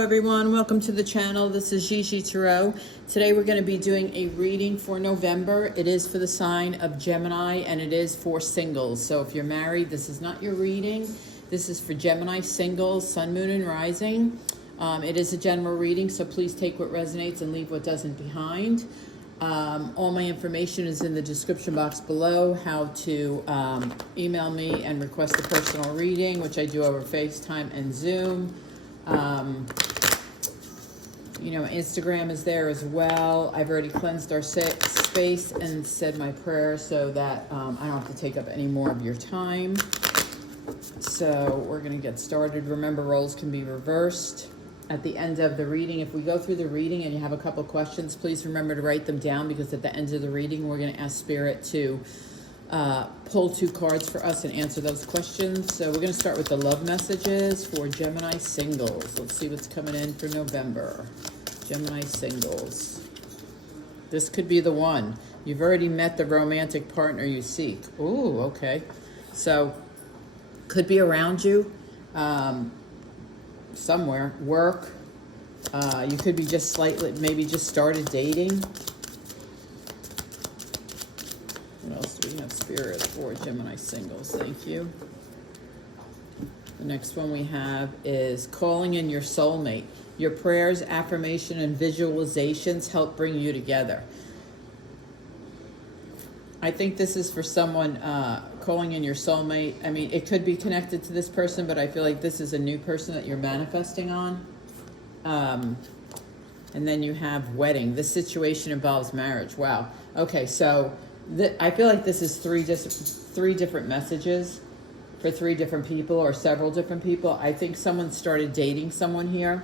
everyone, welcome to the channel. This is GiGi Tarot. Today we're going to be doing a reading for November. It is for the sign of Gemini and it is for singles. So if you're married, this is not your reading. This is for Gemini singles, sun, moon, and rising. It is a general reading, so please take what resonates and leave what doesn't behind. All my information is in the description box below. How to email me and request a personal reading, which I do over FaceTime and Zoom. Instagram is there as well. I've already cleansed our space and said my prayer so that I don't have to take up any more of your time. So we're going to get started. Remember, roles can be reversed. At the end of the reading, if we go through the reading and you have a couple questions, please remember to write them down, because at the end of the reading, we're going to ask Spirit to pull 2 cards for us and answer those questions. So we're going to start with the love messages for Gemini singles. Let's see what's coming in for November. Gemini singles. This could be the one. You've already met the romantic partner you seek. Ooh, okay. So could be around you. Somewhere, work, you could be just maybe just started dating. What else do we have, Spirit, for Gemini singles? Thank you. The next one we have is calling in your soulmate. Your prayers, affirmation, and visualizations help bring you together. I think this is for someone calling in your soulmate. I mean, it could be connected to this person, but I feel like this is a new person that you're manifesting on. And then you have wedding. This situation involves marriage. Wow. Okay, so I feel like this is three different messages for 3 different people or several different people. I think someone started dating someone here.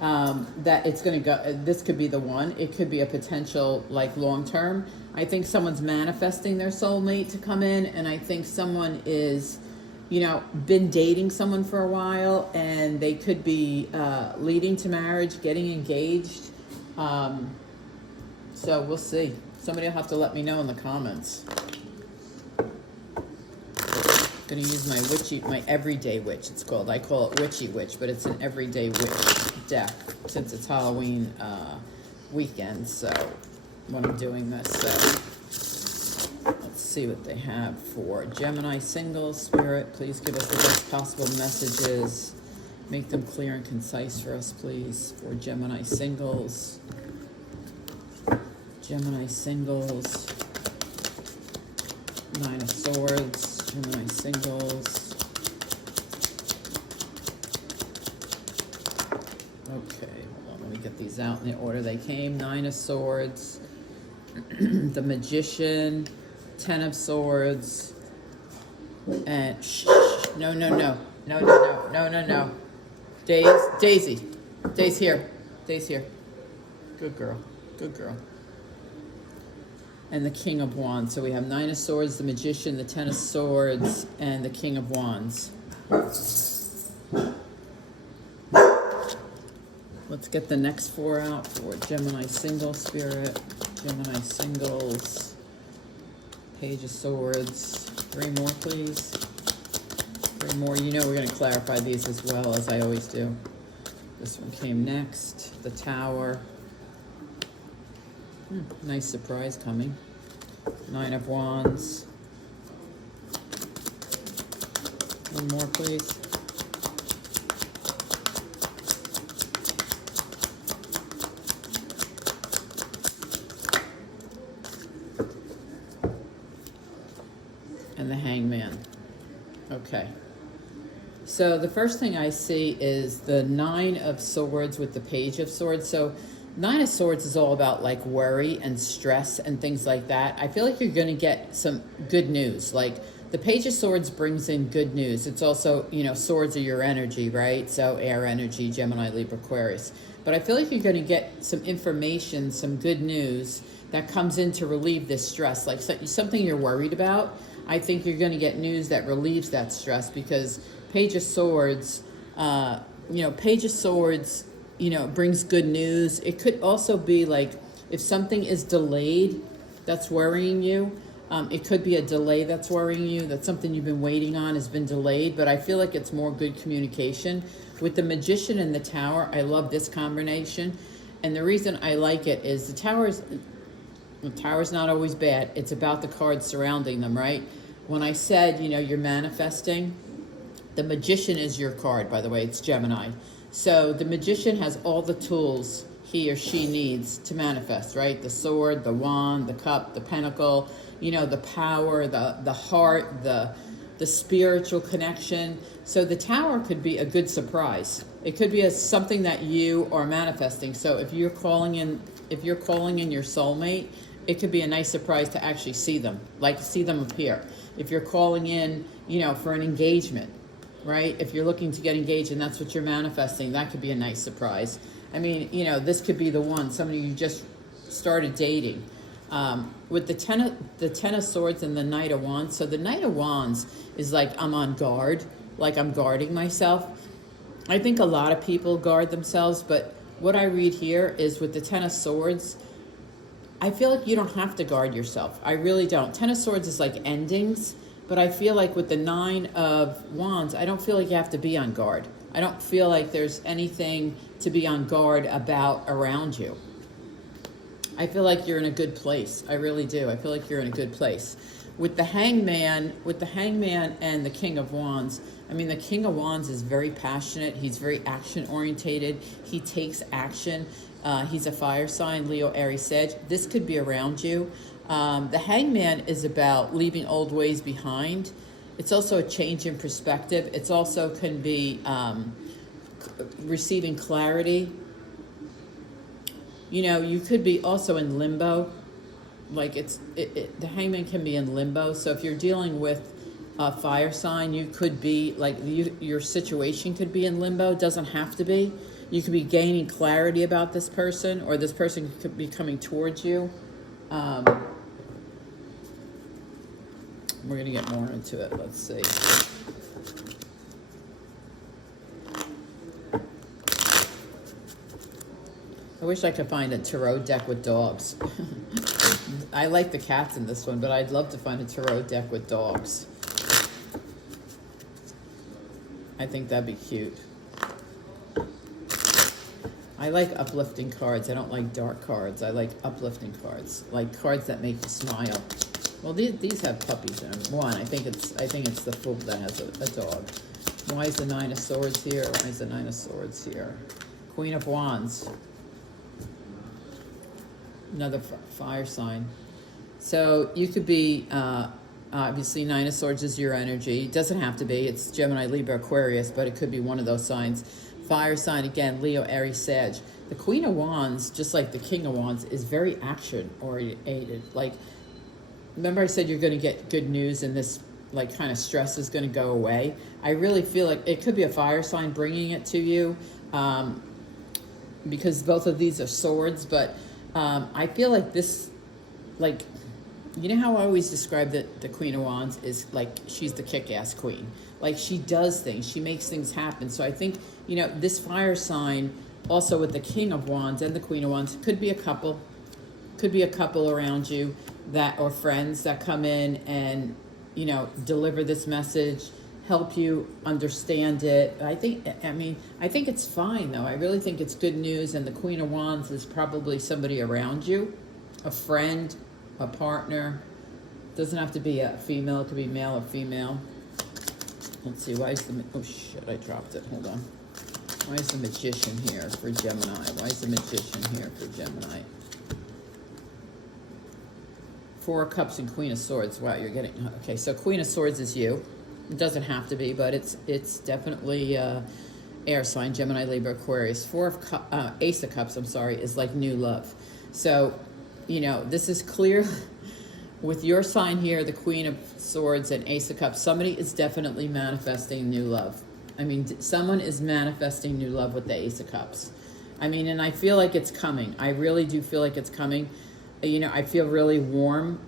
That it's going to go, this could be the one. It could be a potential, like, long-term. I think someone's manifesting their soulmate to come in, and I think someone is, been dating someone for a while, and they could be leading to marriage, getting engaged. So we'll see. Somebody will have to let me know in the comments. I'm going to use my everyday witch, it's called. I call it Witchy Witch, but it's an everyday witch deck since it's Halloween weekend. So when I'm doing this, so let's see what they have for Gemini singles. Spirit, please give us the best possible messages. Make them clear and concise for us, please, for Gemini singles. Gemini singles. 9 of Swords. Gemini singles. Okay, hold on, let me get these out in the order they came. 9 of Swords, the Magician, 10 of Swords, and no. Daisy here. Good girl. And the King of Wands. So we have 9 of Swords, the Magician, the 10 of Swords, and the King of Wands. Let's get the next 4 out for Gemini single, Spirit. Gemini singles. Page of Swords. 3 more, please. 3 more. We're going to clarify these as well, as I always do. This one came next. The Tower. Nice surprise coming. 9 of Wands. 1 more, please. And the Hangman. Okay. So the first thing I see is the 9 of Swords with the Page of Swords. So 9 of Swords is all about, like, worry and stress and things like that. I feel like you're going to get some good news. Like, the Page of Swords brings in good news. It's also, swords are your energy, right? So air energy, Gemini, Libra, Aquarius. But I feel like you're going to get some information, some good news that comes in to relieve this stress. Like, something you're worried about. I think you're going to get news that relieves that stress, because Page of Swords, Page of Swords, brings good news. It could also be like, if something is delayed that's worrying you, It could be a delay that's worrying you, that something you've been waiting on has been delayed, but I feel like it's more good communication. With the Magician and the Tower, I love this combination. And the reason I like it is the Tower's not always bad. It's about the cards surrounding them, right? When I said, you're manifesting, the Magician is your card, by the way. It's Gemini. So the Magician has all the tools he or she needs to manifest, right? The sword, the wand, the cup, the pentacle, the power, the heart, the spiritual connection. So the Tower could be a good surprise. It could be something that you are manifesting. So if you're calling in your soulmate, it could be a nice surprise to actually see them, like see them appear. If you're calling in, for an engagement, right? If you're looking to get engaged and that's what you're manifesting, that could be a nice surprise. I mean, this could be the one, somebody you just started dating. With the Ten of Swords and the Knight of Wands. So the Knight of Wands is like I'm on guard, like I'm guarding myself. I think a lot of people guard themselves, but what I read here is with the Ten of Swords, I feel like you don't have to guard yourself. I really don't. Ten of Swords is like endings, but I feel like with the Nine of Wands, I don't feel like you have to be on guard. I don't feel like there's anything to be on guard about around you. I feel like you're in a good place. I really do. I feel like you're in a good place. With the Hangman and the King of Wands, I mean, the King of Wands is very passionate. He's very action orientated. He takes action. He's a fire sign, Leo, Aries, Sag. This could be around you. The Hangman is about leaving old ways behind. It's also a change in perspective. It's also can be receiving clarity. You could be also in limbo. Like the Hangman can be in limbo. So if you're dealing with a fire sign, you could be like your situation could be in limbo. It doesn't have to be. You could be gaining clarity about this person, or this person could be coming towards you. We're going to get more into it. Let's see. I wish I could find a tarot deck with dogs. I like the cats in this one, but I'd love to find a tarot deck with dogs. I think that'd be cute. I like uplifting cards. I don't like dark cards. I like uplifting cards, like cards that make you smile. Well, these have puppies in them. One, I think it's the Fool that has a dog. Why is the Nine of Swords here? Why is the Nine of Swords here? Queen of Wands. Another fire sign. So you could be, obviously Nine of Swords is your energy. It doesn't have to be. It's Gemini, Libra, Aquarius, but it could be one of those signs. Fire sign, again, Leo, Aries, Sag. The Queen of Wands, just like the King of Wands, is very action-oriented. Like, remember I said you're going to get good news and this, like, kind of stress is going to go away? I really feel like it could be a fire sign bringing it to you, because both of these are swords, but I feel like this, like, you know how I always describe the Queen of Wands is like she's the kick-ass queen. Like, she does things. She makes things happen. So I think, this fire sign also with the King of Wands and the Queen of Wands could be a couple. Could be a couple around you or friends that come in and, deliver this message, help you understand it. I think it's fine, though. I really think it's good news. And the Queen of Wands is probably somebody around you, a friend, a partner. Doesn't have to be a female. It could be male or female. Let's see. Why is oh shit, I dropped it. Hold on. Why is the Magician here for Gemini? Why is the Magician here for Gemini? Four of Cups and Queen of Swords. Wow, you're getting... Okay, so Queen of Swords is you. It doesn't have to be, but it's definitely air sign, Gemini, Libra, Aquarius. Ace of Cups, I'm sorry, is like new love. So, this is clear. With your sign here, the Queen of Swords and Ace of Cups, somebody is definitely manifesting new love. I mean, someone is manifesting new love with the Ace of Cups. I mean, and I feel like it's coming. I really do feel like it's coming. I feel really warm.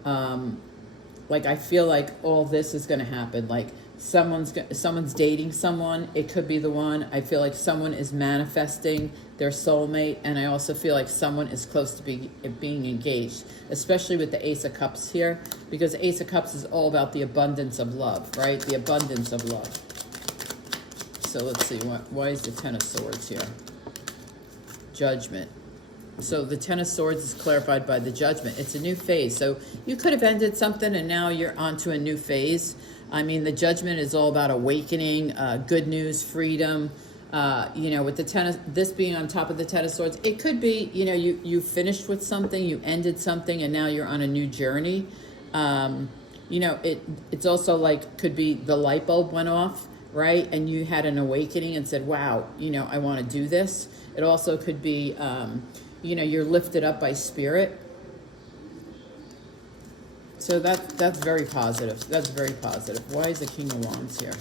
Like, I feel like all this is going to happen. Like, Someone's dating someone. It could be the one. I feel like someone is manifesting their soulmate, and I also feel like someone is close to being engaged, especially with the Ace of Cups here, because Ace of Cups is all about the abundance of love, right? The abundance of love. So let's see, why is the Ten of Swords here? Judgment. So the Ten of Swords is clarified by the Judgment. It's a new phase. So you could have ended something and now you're onto a new phase. I mean, the Judgment is all about awakening, good news, freedom. You know, with the this being on top of the Ten of Swords, it could be, you know, you finished with something, you ended something, and now you're on a new journey. You know, it's also like, could be the light bulb went off, right? And you had an awakening and said, wow, you know, I want to do this. It also could be, you know, you're lifted up by spirit. So that's very positive. That's very positive. Why is the King of Wands here?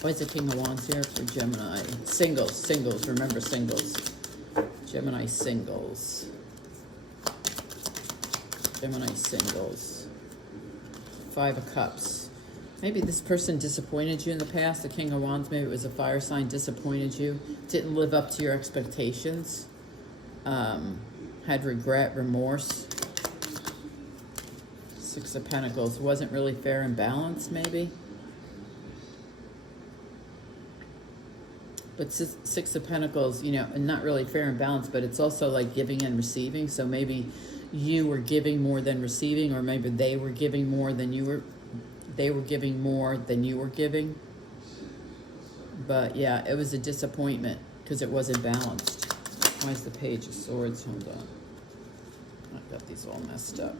Why is the King of Wands here for Gemini? Singles, remember singles. Gemini singles. Gemini singles. Five of Cups. Maybe this person disappointed you in the past. The King of Wands, maybe it was a fire sign, disappointed you. Didn't live up to your expectations. Had regret, remorse. Six of Pentacles, wasn't really fair and balanced, maybe. But Six of Pentacles, you know, and not really fair and balanced, but it's also like giving and receiving. So maybe you were giving more than receiving, or maybe they were giving more than you were. They were giving more than you were giving. But yeah, it was a disappointment because it wasn't balanced. Why is the Page of Swords? Hold on. I've got these all messed up.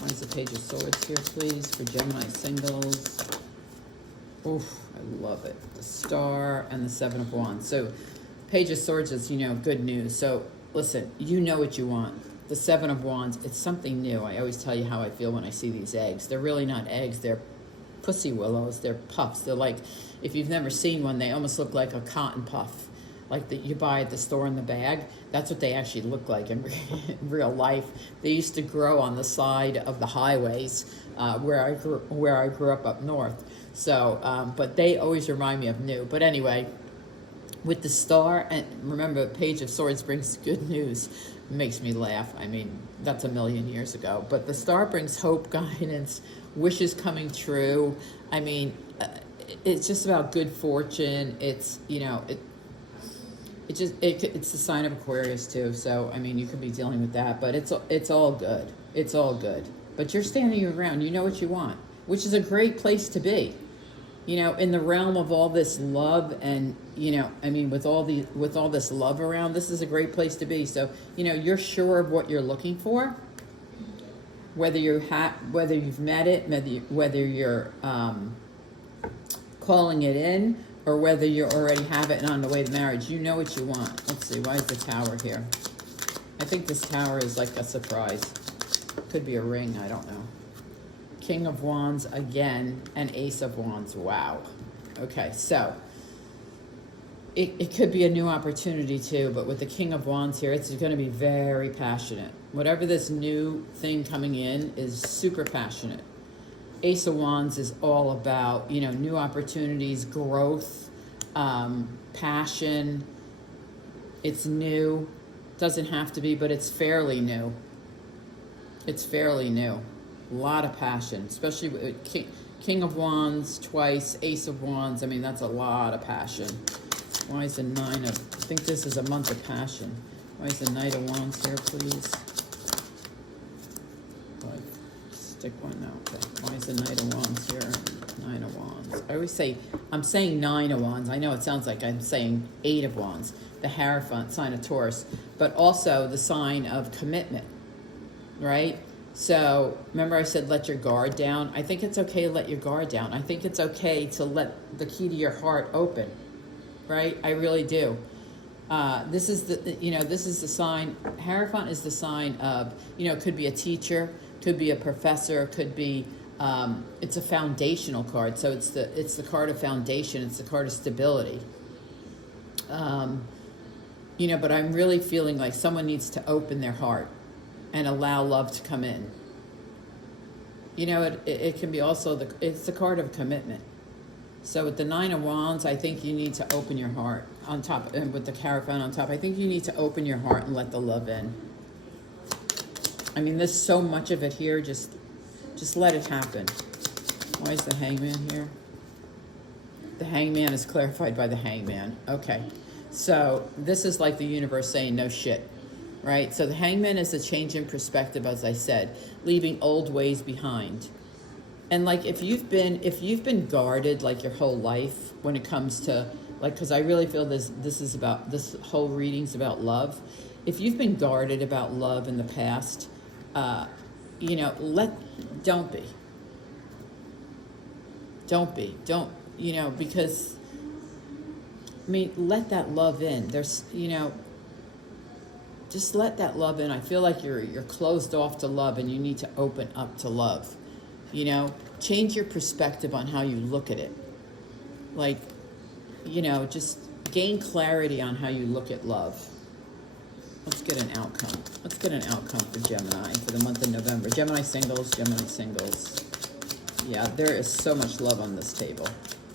Why is the Page of Swords here, please, for Gemini singles? Oof, I love it. The Star and the Seven of Wands. So Page of Swords is, you know, good news. So listen, you know what you want. The Seven of Wands, it's something new. I always tell you how I feel when I see these eggs. They're really not eggs. They're pussy willows. They're puffs. They're like, if you've never seen one, they almost look like a cotton puff, like that you buy at the store in the bag. That's what they actually look like in real life. They used to grow on the side of the highways where I grew up north. So, but they always remind me of new. But anyway, with the Star, and remember, Page of Swords brings good news. It makes me laugh. I mean, that's a million years ago. But the Star brings hope, guidance, wishes coming true. I mean, it's just about good fortune. It's, you know, it's the sign of Aquarius too. So, I mean, you could be dealing with that, but it's all good. It's all good. But you're standing your ground. You know what you want, which is a great place to be. You know, in the realm of all this love and, you know, I mean, with all this love around, this is a great place to be. So, you know, you're sure of what you're looking for, whether you've met it, whether you're calling it in, or whether you already have it and on the way to marriage. You know what you want. Let's see, why is the Tower here? I think this Tower is like a surprise. Could be a ring, I don't know. King of Wands again, and Ace of Wands. Wow. Okay, so it could be a new opportunity too, but with the King of Wands here, it's going to be very passionate. Whatever this new thing coming in is super passionate. Ace of Wands is all about, you know, new opportunities, growth, passion. It's new. Doesn't have to be, but it's fairly new. It's fairly new. A lot of passion, especially with King of Wands twice, Ace of Wands. I mean, that's a lot of passion. Why is the Nine of... I think this is a month of passion. Why is the Knight of Wands here, please? Stick one now. Okay. Why is the Knight of Wands here? Nine of Wands. I always say... I'm saying Nine of Wands. I know it sounds like I'm saying Eight of Wands. The Hierophant, sign of Taurus. But also the sign of commitment, right? So, remember I said let your guard down? I think it's okay to let your guard down. I think it's okay to let the key to your heart open, right? I really do. This is the sign, Hierophant is the sign of, you know, it could be a teacher, could be a professor, could be, it's a foundational card. So it's the card of foundation, it's the card of stability. You know, but I'm really feeling like someone needs to open their heart and allow love to come in. You know, it can be also, it's the card of commitment. So with the Nine of Wands, I think you need to open your heart on top, and with the Hierophant on top, I think you need to open your heart and let the love in. I mean, there's so much of it here, just let it happen. Why is the Hangman here? The Hangman is clarified by the Hangman. Okay, so this is like the universe saying no shit, right? So the Hangman is a change in perspective, as I said, leaving old ways behind. And like if you've been guarded like your whole life when it comes to like, because I really feel this whole reading's about love. If you've been guarded about love in the past, you know, don't be, you know, because I mean, let that love in. There's, you know, just let that love in. I feel like you're closed off to love, and you need to open up to love. You know, change your perspective on how you look at it. Like, you know, just gain clarity on how you look at love. Let's get an outcome. Let's get an outcome for Gemini for the month of November. Gemini singles, Gemini singles. Yeah, there is so much love on this table.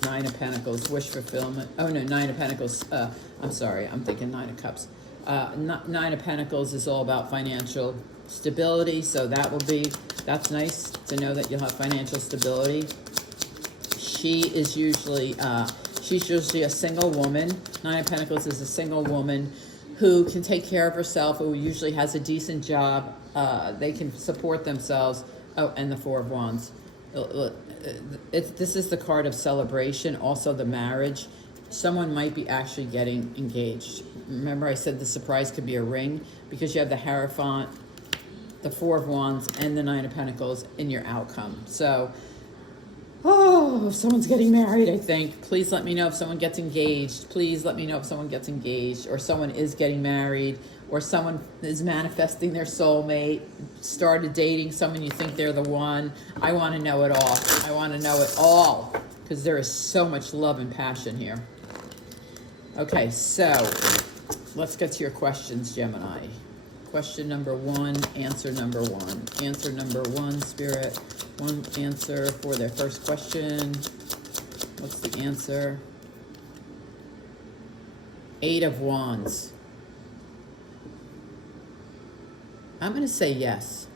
Nine of Pentacles, wish fulfillment. Oh no, Nine of Pentacles. I'm sorry, I'm thinking Nine of Cups. Nine of Pentacles is all about financial stability, so that's nice to know that you'll have financial stability. She's usually a single woman. Nine of Pentacles is a single woman who can take care of herself, who usually has a decent job. They can support themselves. Oh, and the Four of Wands. This is the card of celebration, also the marriage. Someone might be actually getting engaged. Remember I said the surprise could be a ring, because you have the Hierophant, the Four of Wands, and the Nine of Pentacles in your outcome. So, oh, someone's getting married, I think. Please let me know if someone gets engaged. Please let me know if someone gets engaged, or someone is getting married, or someone is manifesting their soulmate, started dating someone you think they're the one. I want to know it all. I want to know it all, because there is so much love and passion here. Okay, so let's get to your questions, Gemini. Question number one, answer number one. Answer number one, Spirit. One answer for their first question. What's the answer? Eight of Wands. I'm going to say yes.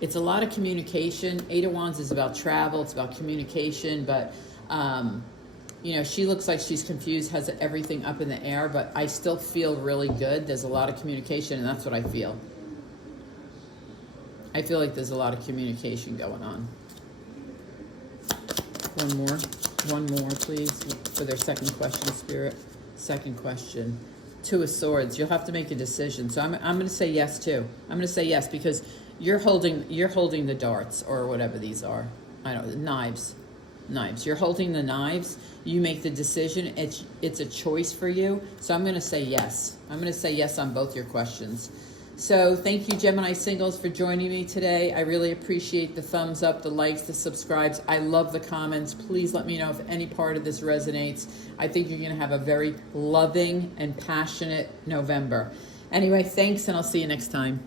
It's a lot of communication. Eight of Wands is about travel. It's about communication, but you know, she looks like she's confused, has everything up in the air, but I still feel really good. There's a lot of communication, and that's what I feel. I feel like there's a lot of communication going on. One more, please, for their second question, Spirit. Second question. Two of Swords. You'll have to make a decision. So I'm going to say yes too. I'm going to say yes, because you're holding the darts, or whatever these are. I don't know, knives. You're holding the knives. You make the decision. It's a choice for you. So I'm going to say yes. I'm going to say yes on both your questions. So thank you, Gemini singles, for joining me today. I really appreciate the thumbs up, the likes, the subscribes. I love the comments. Please let me know if any part of this resonates. I think you're going to have a very loving and passionate November. Anyway, thanks, and I'll see you next time.